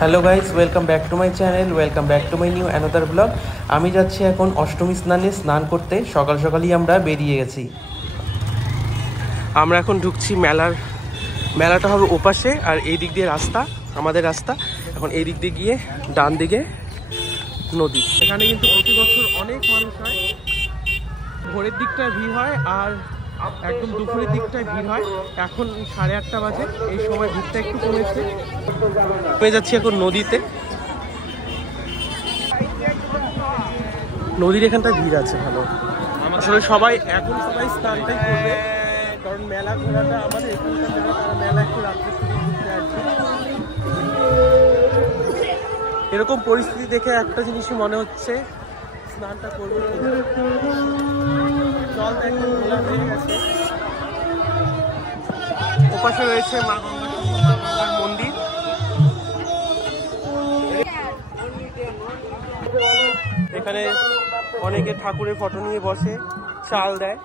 Hello guys, welcome back to my channel, welcome back to my new another blog. আমি যাচ্ছি এখন অষ্টমী স্নানে স্নান করতে। সকাল সকালই আমরা বেরিয়ে গেছি। আমরা এখন ঢুকছি মেলাটা হবে ওপাশে, আর এই দিক দিয়ে রাস্তা, আমাদের রাস্তা। এখন এই দিক দিয়ে গিয়ে ডান দিকে নদী। এখানে কিন্তু প্রতি বছর অনেক মানুষ হয়। ভোরের দিকটায় ভিড় হয় আর একদম দুপুরের দিকটায় ভিড় হয়। এখন 8:30 বাজে, এই সময় ভিড়টা একটু কমেছে। হয়ে যাচ্ছি এখন নদীতে। নদীর এখানটায় ভিড় আছে ভালো। আসলে সবাই স্নানটাই করবে, কারণ মেলা ঘোরাটা আমাদের এখানকার মেলা, তারা মেলা একটু রাত্রে ঘুরতে আসছে। এরকম পরিস্থিতি দেখে একটা জিনিসই মনে হচ্ছে, স্নানটা করবো। জলটা একটু ঘোলা হয়ে গেছে। ওপাশে রয়েছে মা গঙ্গার মন্দির। এখানে অনেকে ঠাকুরের ফটো নিয়ে বসে, চাল দেয়।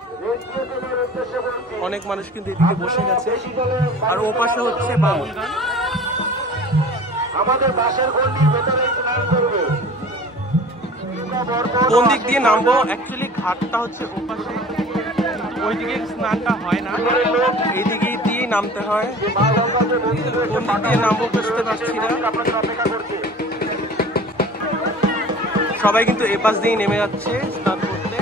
অনেক মানুষ কিন্তু এদিকে বসে গেছে। আর ওপাশে হচ্ছে বাউল গান। কোন দিক দিয়ে নামবো? অ্যাকচুয়ালি ঘাটটা হচ্ছে ওপাশে, ওইদিকে স্নানটা হয় না, এইদিকে দিয়েই নামতে হয়। কোন দিক দিয়ে নামবো বুঝতে পারছি না। সবাই কিন্তু এ পাশ দিয়েই নেমে যাচ্ছে স্নান করতে।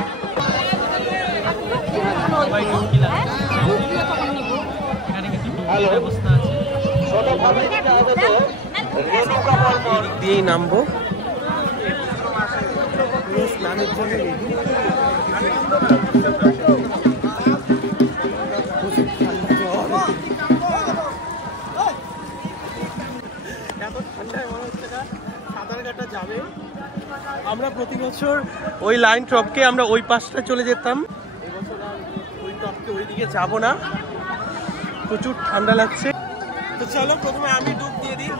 এখানে কিন্তু ব্যবস্থা আছে, এদিক দিয়েই নামবো স্নানের জন্য। এত ঠান্ডায় মনে হচ্ছে না সাঁতার কাটা যাবে। আমরা প্রতি বছর ওই লাইন টপকে আমরা ওই পাশটা চলে যেতাম। এবছর আর ওই টপকে ওইদিকে যাবো না, প্রচুর ঠান্ডা লাগছে। তো চলো প্রথমে আমি ডুব দিয়ে দিই।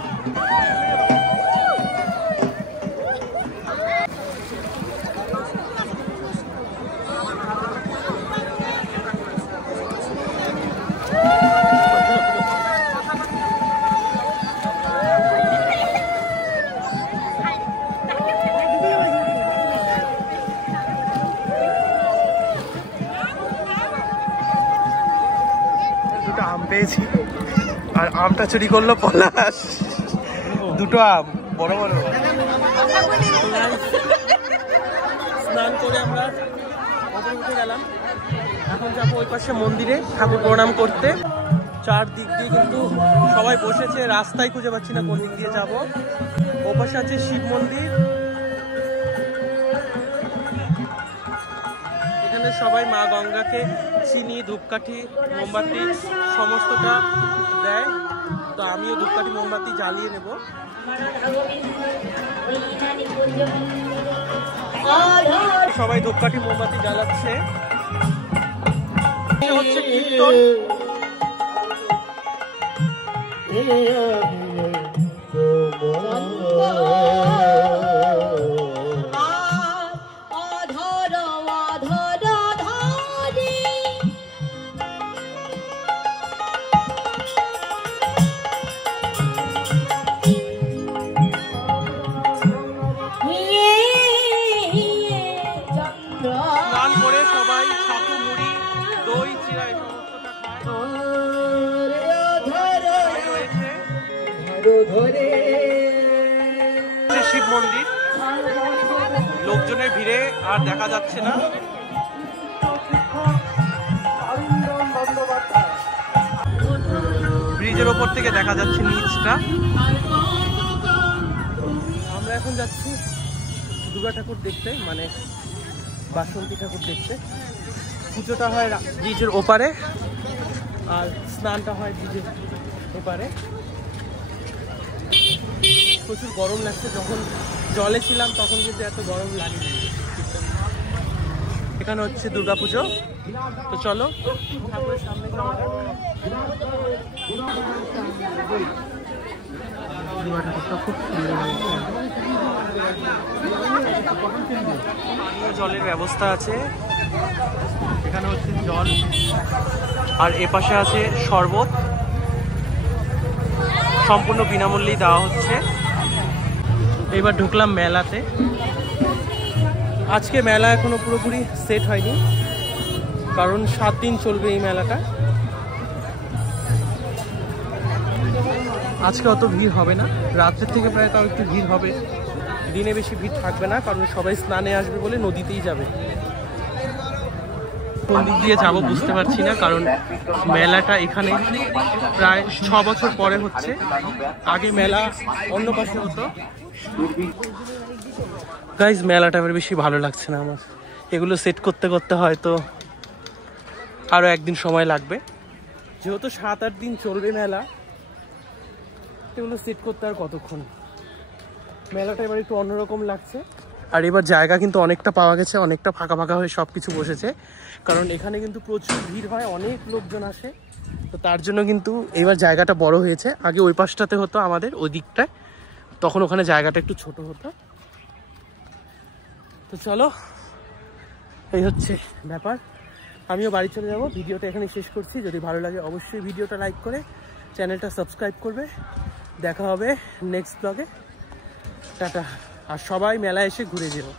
আম পেয়েছি, আর আমটা চুরি করলো পলাশ। দুটো আম বড় বড়। স্নান করে আমরা উঠে গেলাম। এখন যাবো ওই পাশে মন্দিরে ঠাকুর প্রণাম করতে। চারদিক দিয়ে কিন্তু সবাই বসেছে, রাস্তায় খুঁজে পাচ্ছি না কোন দিক দিয়ে যাবো। ও পাশে আছে শিব মন্দির। এখানে সবাই মা গঙ্গাকে চিনি, ধূপকাঠি, মোমবাতি সমস্তটা দেয়। তো আমিও ধূপকাঠি মোমবাতি জ্বালিয়ে নেব। সবাই ধূপকাঠি মোমবাতি জ্বালাচ্ছে। হচ্ছে কীর্তন। স্নান করে সবাই ছাতু, মুড়ি, দই, চিড়া এই সমস্তটা খায়। শিব মন্দির, লোকজনের ভিড়ে আর দেখা যাচ্ছে না। ব্রিজের ওপর থেকে দেখা যাচ্ছে নিচটা। আমরা এখন যাচ্ছি দুর্গা ঠাকুর দেখতে, মানে বাসন্তী ঠাকুর দেখতে। পুজোটা হয় ব্রিজের ওপারে আর স্নানটা হয় ব্রিজের ওপারে। প্রচুর গরম লাগছে, যখন জলে ছিলাম তখন কিন্তু এত গরম লাগেনি। এখানে হচ্ছে দুর্গা পুজো। তো চলো ঠাকুরের সামনে যাওয়া যাক। দুর্গা ঠাকুরটা খুব সুন্দর হয়েছে। পানীয় জলের ব্যবস্থা আছে। এখানে হচ্ছে জল, আর এপাশে আছে শরবত। সম্পূর্ণ বিনামূল্যেই দেওয়া হচ্ছে। এবার ঢুকলাম মেলাতে। আজকে মেলা এখনো পুরোপুরি সেট হয়নি, কারণ 7 দিন চলবে এই মেলাটা। আজকে অত ভিড় হবে না, রাত্রের থেকে প্রায় তাও একটু ভিড় হবে, দিনে বেশি ভিড় থাকবে না, কারণ সবাই স্নানে আসবে বলে নদীতেই যাবে। কোন দিক দিয়ে যাবো বুঝতে পারছি না, কারণ মেলাটা এখানে প্রায় 6 বছর পরে হচ্ছে। আগে মেলা অন্য পাশে হতো। গাইজ মেলাটা আমার বেশি ভালো লাগছে না আমার, এগুলো সেট করতে করতে হয়তো আরও একদিন সময় লাগবে। যেহেতু 7-8 দিন চলবে মেলা, এগুলো সেট করতে আর কতক্ষণ। মেলাটা এবার একটু অন্যরকম লাগছে। আর এবার জায়গা কিন্তু অনেকটা পাওয়া গেছে, অনেকটা ফাঁকা ফাঁকা হয়ে সব কিছু বসেছে, কারণ এখানে কিন্তু প্রচুর ভিড় হয়, অনেক লোকজন আসে, তো তার জন্য কিন্তু এবার জায়গাটা বড় হয়েছে। আগে ওই পাশটাতে হতো আমাদের ওই দিকটায়, তখন ওখানে জায়গাটা একটু ছোট হতো। তো চলো, এই হচ্ছে ব্যাপার। আমিও বাড়ি চলে যাব। ভিডিওটা এখানে শেষ করছি। যদি ভালো লাগে অবশ্যই ভিডিওটা লাইক করে চ্যানেলটা সাবস্ক্রাইব করবে। দেখা হবে নেক্সট ব্লগে। টাটা। আর সবাই মেলায় এসে ঘুরে যেও।